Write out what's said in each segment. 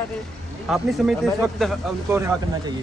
آپ نہیں سمجھتے اس وقت ان کو رہا کرنا چاہیے؟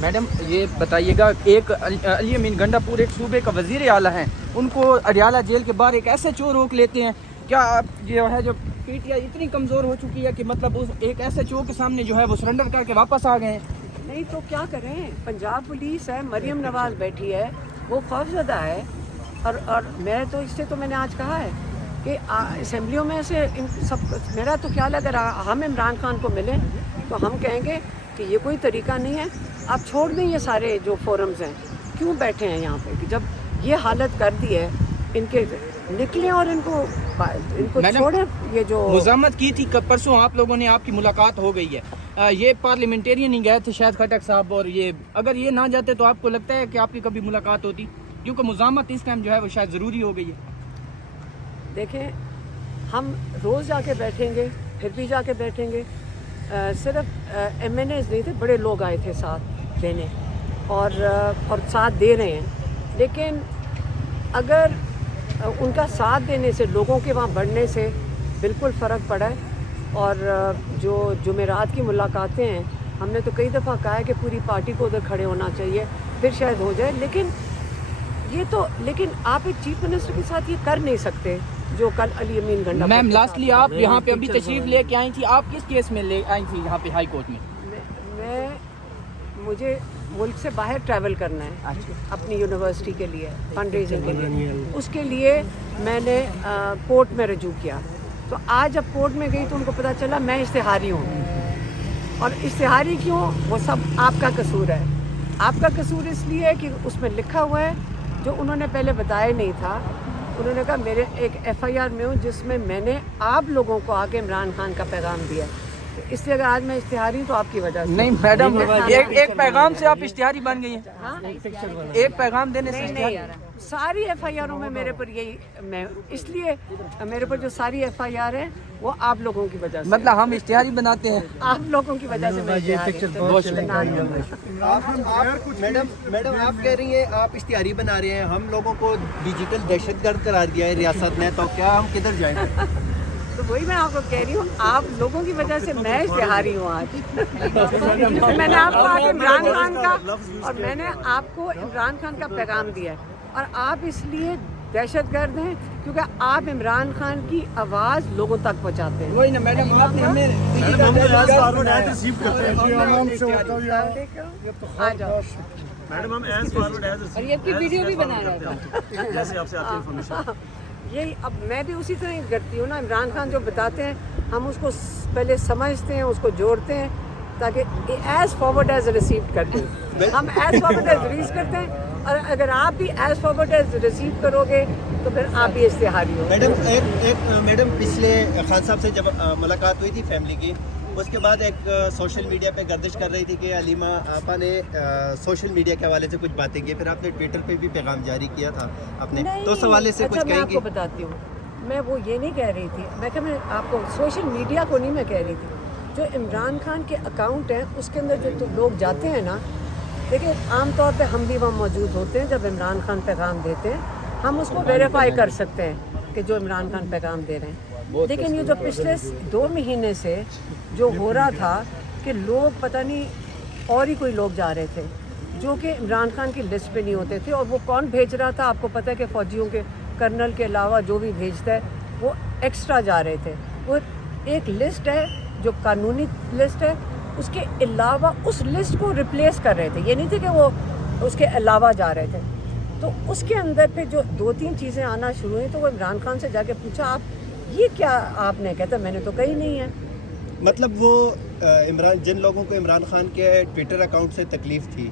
میڈم یہ بتائیے گا، ایک علی امین گنڈا پور ایک صوبے کا وزیر اعلیٰ ہیں، ان کو اڈیالہ جیل کے باہر ایک ایسے چور روک لیتے ہیں، کیا جو ہے جو پی ٹی آئی اتنی کمزور ہو چکی ہے کہ مطلب ایک ایسے چور کے سامنے جو ہے وہ سرنڈر کر کے واپس آ گئے ہیں؟ نہیں تو کیا کریں، پنجاب پولیس ہے، مریم نواز بیٹھی ہے، وہ خوفزدہ ہے، اور میں تو اس سے تو میں نے آج کہا ہے کہ اسمبلیوں میں سے سب میرا تو خیال ہے اگر ہم عمران خان کو ملیں تو ہم کہیں گے کہ یہ کوئی طریقہ نہیں ہے، آپ چھوڑ دیں یہ سارے جو فورمز ہیں، کیوں بیٹھے ہیں یہاں پہ کہ جب یہ حالت کر دی ہے ان کے نکلیں اور ان کو چھوڑیں۔ یہ جو مزاحمت کی تھی پرسوں آپ لوگوں نے، آپ کی ملاقات ہو گئی ہے، یہ پارلیمنٹرین ہی گئے تھے شاید خٹک صاحب، اور یہ اگر یہ نہ جاتے تو آپ کو لگتا ہے کہ آپ کی کبھی ملاقات ہوتی؟ کیونکہ مزاحمت اس ٹائم جو ہے وہ شاید ضروری ہو گئی ہے۔ دیکھیں ہم روز جا کے بیٹھیں گے، پھر بھی جا کے بیٹھیں گے، صرف ایم این ایز نہیں تھے، بڑے لوگ آئے تھے ساتھ دینے اور ساتھ دے رہے ہیں، لیکن اگر ان کا ساتھ دینے سے لوگوں کے وہاں بڑھنے سے بالکل فرق پڑا ہے، اور جو جمعرات کی ملاقاتیں ہیں ہم نے تو کئی دفعہ کہا ہے کہ پوری پارٹی کو ادھر کھڑے ہونا چاہیے، پھر شاید ہو جائے، لیکن آپ ایک چیف منسٹر کے ساتھ یہ کر نہیں سکتے جو کل علی امین گنڈا۔ میم لاسٹلی آپ یہاں پہ ابھی تشریف لے کے آئی تھی، آپ کس کیس میں لے آئی تھی یہاں پہ ہائی کورٹ میں؟ مجھے ملک سے باہر ٹریول کرنا ہے اپنی یونیورسٹی کے لیے، فنڈ ریزنگ کے لیے، اس کے لیے میں نے کورٹ میں رجوع کیا، تو آج جب کورٹ میں گئی تو ان کو پتہ چلا میں اشتہاری ہوں، اور اشتہاری کیوں، وہ سب آپ کا قصور ہے۔ آپ کا قصور اس لیے ہے کہ اس میں لکھا ہوا ہے جو انہوں نے پہلے بتایا نہیں تھا، انہوں نے کہا میرے ایک ایف آئی آر میں ہوں جس میں میں نے آپ لوگوں کو آگے عمران خان کا پیغام دیا، اس لیے اگر آج میں اشتہاری ہوں تو آپ کی وجہ سے نہیں میڈم، ایک پیغام سے آپ اشتہاری بن گئی ہیں، ایک پیغام دینے سے؟ نہیں، ساری ایف آئی آروں میں میرے پر یہی، میں اس لیے میرے پر جو ساری ایف آئی آر ہیں وہ آپ لوگوں کی وجہ سے، مطلب ہم اشتہاری بناتے ہیں آپ لوگوں کی وجہ سے میں میڈم آپ کہہ رہی ہیں آپ اشتہاری بنا رہے ہیں، ہم لوگوں کو ڈیجیٹل دہشت گرد قرار دیا ہے ریاست نے، تو کیا ہم کدھر جائیں؟ تو وہی میں آپ کو کہہ رہی ہوں، آپ لوگوں کی وجہ سے میں اشتہاری ہوں آج۔ میں نے آپ کو آگے عمران خان کا، اور میں نے آپ کو عمران خان کا پیغام دیا ہے، اور آپ اس لیے دہشت گرد ہیں کیونکہ آپ عمران خان کی آواز لوگوں تک پہنچاتے ہیں۔ وہی نا میڈم، آپ نے ہمیں آ جاؤ، میڈم ہم ایز فارورڈ ایز اور یہ کی ویڈیو بھی بنا رہا تھا، جیسے آپ سے آتی انفارمیشن، یہی اب میں بھی اسی طرح کرتی ہوں نا، عمران خان جو بتاتے ہیں ہم اس کو پہلے سمجھتے ہیں، اس کو جوڑتے ہیں تاکہ ایز فارورڈ ایز ریسیو کرتے ہیں، ہم ایز فارورڈ ایز ریسیو کرتے ہیں، اور اگر آپ بھی ایز فارورڈ ایز ریسیو کرو گے تو پھر آپ بھی اشتہاری ہو۔ میڈم پچھلے خان صاحب سے جب ملاقات ہوئی تھی فیملی کی، اس کے بعد ایک سوشل میڈیا پہ گردش کر رہی تھی کہ علیمہ آپا نے سوشل میڈیا کے حوالے سے کچھ باتیں کی، پھر آپ نے ٹویٹر پہ بھی پیغام جاری کیا تھا اپنے، تو اس حوالے سے کچھ میں کہیں آپ گی؟ کو بتاتی ہوں، میں وہ یہ نہیں کہہ رہی تھی، میں آپ کو سوشل میڈیا کو نہیں میں کہہ رہی تھی، جو عمران خان کے اکاؤنٹ ہیں اس کے اندر جو لوگ جاتے ہیں نا، دیکھیں عام طور پہ ہم بھی وہاں موجود ہوتے ہیں جب عمران خان پیغام دیتے ہیں، ہم اس کو ویریفائی کر سکتے ہیں کہ جو عمران خان پیغام دے رہے ہیں، لیکن یہ جو پچھلے 2 مہینے سے جو ہو رہا تھا کہ لوگ پتہ نہیں اور ہی کوئی لوگ جا رہے تھے جو کہ عمران خان کی لسٹ پہ نہیں ہوتے تھے، اور وہ کون بھیج رہا تھا آپ کو پتہ ہے کہ فوجیوں کے کرنل کے علاوہ جو بھی بھیجتا ہے وہ ایکسٹرا جا رہے تھے، وہ ایک لسٹ ہے جو قانونی لسٹ ہے، اس کے علاوہ اس لسٹ کو ریپلیس کر رہے تھے، یہ نہیں تھے کہ وہ اس کے علاوہ جا رہے تھے، تو اس کے اندر پھر جو 2-3 چیزیں آنا شروع ہوئیں تو وہ عمران خان سے جا کے پوچھا آپ یہ کیا آپ نے، کہتا میں نے تو کہی نہیں ہے۔ مطلب وہ جن لوگوں کو عمران خان کے ٹویٹر اکاؤنٹ سے تکلیف تھی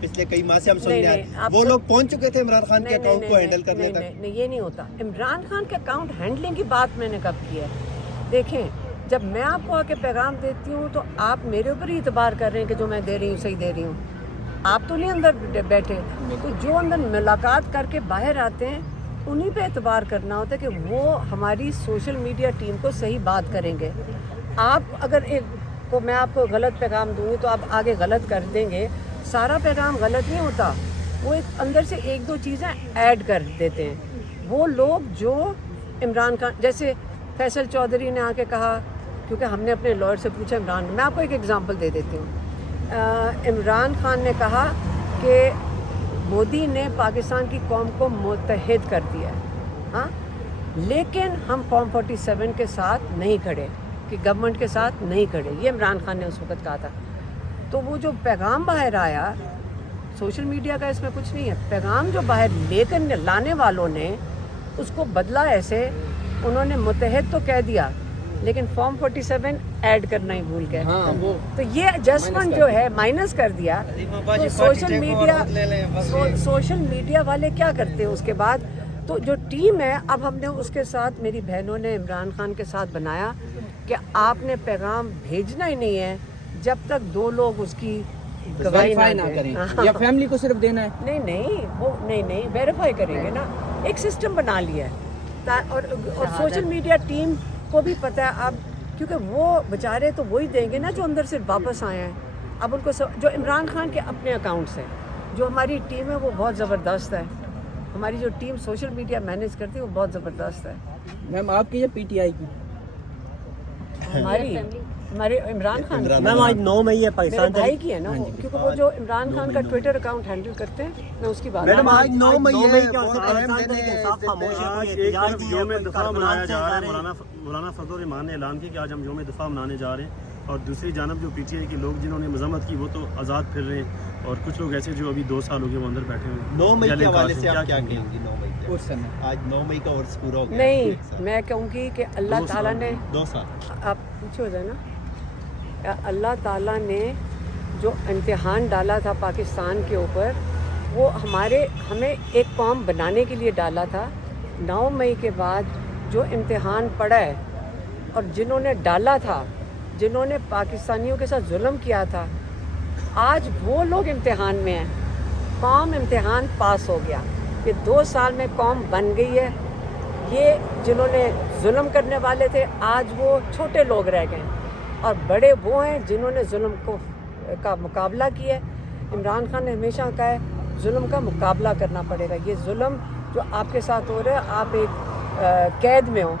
پچھلے کئی ماہ سے ہم سننے آئے، وہ لوگ پہنچ چکے تھے عمران خان کے اکاؤنٹ کو ہینڈل کرنے تک؟ نہیں، یہ نہیں ہوتا، عمران خان کے اکاؤنٹ ہینڈلنگ کی بات میں نے کب کی ہے؟ دیکھیں جب میں آپ کو آ کے پیغام دیتی ہوں تو آپ میرے اوپر ہی اعتبار کر رہے ہیں کہ جو میں دے رہی ہوں صحیح دے رہی ہوں، آپ تو نہیں اندر بیٹھے، تو جو اندر ملاقات کر کے باہر آتے ہیں انہیں پہ اعتبار کرنا ہوتا ہے کہ وہ ہماری سوشل میڈیا ٹیم کو صحیح بات کریں گے۔ آپ اگر میں آپ کو غلط پیغام دوں گی تو آپ آگے غلط کر دیں گے، سارا پیغام غلط نہیں ہوتا، وہ ایک اندر سے ایک دو چیزیں ایڈ کر دیتے ہیں وہ لوگ جو عمران خان، جیسے فیصل چودھری نے آ کے کہا، کیونکہ ہم نے اپنے لائر سے پوچھا عمران، میں آپ کو ایک ایگزامپل دے دیتی ہوں، عمران خان نے کہا کہ مودی نے پاکستان کی قوم کو متحد کر دیا ہے، ہاں، لیکن ہم فارم 47 کے ساتھ نہیں کھڑے، کہ گورنمنٹ کے ساتھ نہیں کھڑے، یہ عمران خان نے اس وقت کہا تھا۔ تو وہ جو پیغام باہر آیا، سوشل میڈیا کا اس میں کچھ نہیں ہے، پیغام جو باہر لے کر لانے والوں نے اس کو بدلا ایسے، انہوں نے متحد تو کہہ دیا لیکن فارم 47 ایڈ کرنا ہی بھول گئے، ہاں وہ تو یہ ایڈجسٹمنٹ جو ہے مائنس کر دیا۔ تو سوشل میڈیا والے کیا کرتے ہیں اس کے بعد؟ تو جو ٹیم ہے، اب ہم نے اس کے ساتھ، میری بہنوں نے عمران خان کے ساتھ بنایا کہ آپ نے پیغام بھیجنا ہی نہیں ہے جب تک دو لوگ اس کی گواہی ویریفائی نہ نہ کریں، دیں۔ یا فیملی کو صرف دینا ہے؟ نہیں وہ نہیں ویریفائی کریں گے نا، ایک سسٹم بنا لیا ہے اور سوشل میڈیا ٹیم کو بھی پتہ ہے اب، کیونکہ وہ بیچارے تو وہی دیں گے نا جو اندر سے واپس آئے ہیں۔ اب ان کو جو عمران خان کے اپنے اکاؤنٹس ہیں، جو ہماری ٹیم ہے وہ بہت زبردست ہے، ہماری جو ٹیم سوشل میڈیا مینیج کرتی ہے وہ بہت زبردست ہے۔ میم آپ کی یا پی ٹی آئی کی؟ ہمارے عمران خان میم آج 9 مئی ہے میرے پاکستان بھائی کی ہے نا وہ، کیونکہ وہ جو عمران خان کا ٹویٹر اکاؤنٹ ہینڈل کرتے ہیں، میں اس کی بات میڈم آج 9 مئی ہے، کے بہت اہم دن ہے۔ آج ایک طرف یوم دفاع منایا جا رہا ہے، مولانا فضل الرحمان نے اعلان کیا کہ آج ہم یوم دفاع منانے جا رہے ہیں، اور دوسری جانب جو پی ٹی آئی کے لوگ جنہوں نے مذمت کی وہ تو آزاد پھر رہے ہیں، اور کچھ لوگ ایسے جو ابھی 2 سال ہو گئے وہ اندر بیٹھے ہوئے ہیں۔ 9 مئی کے حوالے سے آپ کیا کہیں گی؟ 9 مئی اس سمے آج 9 مئی کا عرس پورا ہو گیا۔ نہیں، میں کہوں گی کہ اللہ تعالیٰ نے 2 سال آپ پیچھے ہو جائے نا، اللہ تعالیٰ نے جو امتحان ڈالا تھا پاکستان کے اوپر، وہ ہمیں ایک قوم بنانے کے لیے ڈالا تھا۔ 9 مئی کے بعد جو امتحان پڑا ہے، اور جنہوں نے ڈالا تھا، جنہوں نے پاکستانیوں کے ساتھ ظلم کیا تھا، آج وہ لوگ امتحان میں ہیں، قوم امتحان پاس ہو گیا، یہ 2 سال میں قوم بن گئی ہے۔ یہ جنہوں نے ظلم کرنے والے تھے، آج وہ چھوٹے لوگ رہ گئے ہیں، اور بڑے وہ ہیں جنہوں نے ظلم کا مقابلہ کیا ہے۔ عمران خان نے ہمیشہ کہا ہے ظلم کا مقابلہ کرنا پڑے گا، یہ ظلم جو آپ کے ساتھ ہو رہا ہے، آپ ایک قید میں ہو،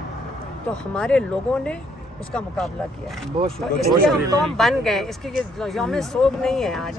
تو ہمارے لوگوں نے اس کا مقابلہ کیا ہے، بہت تو شکریہ۔ اس لیے ہم قوم بن گئے، اس کے یوم سوگ نہیں ہے آج۔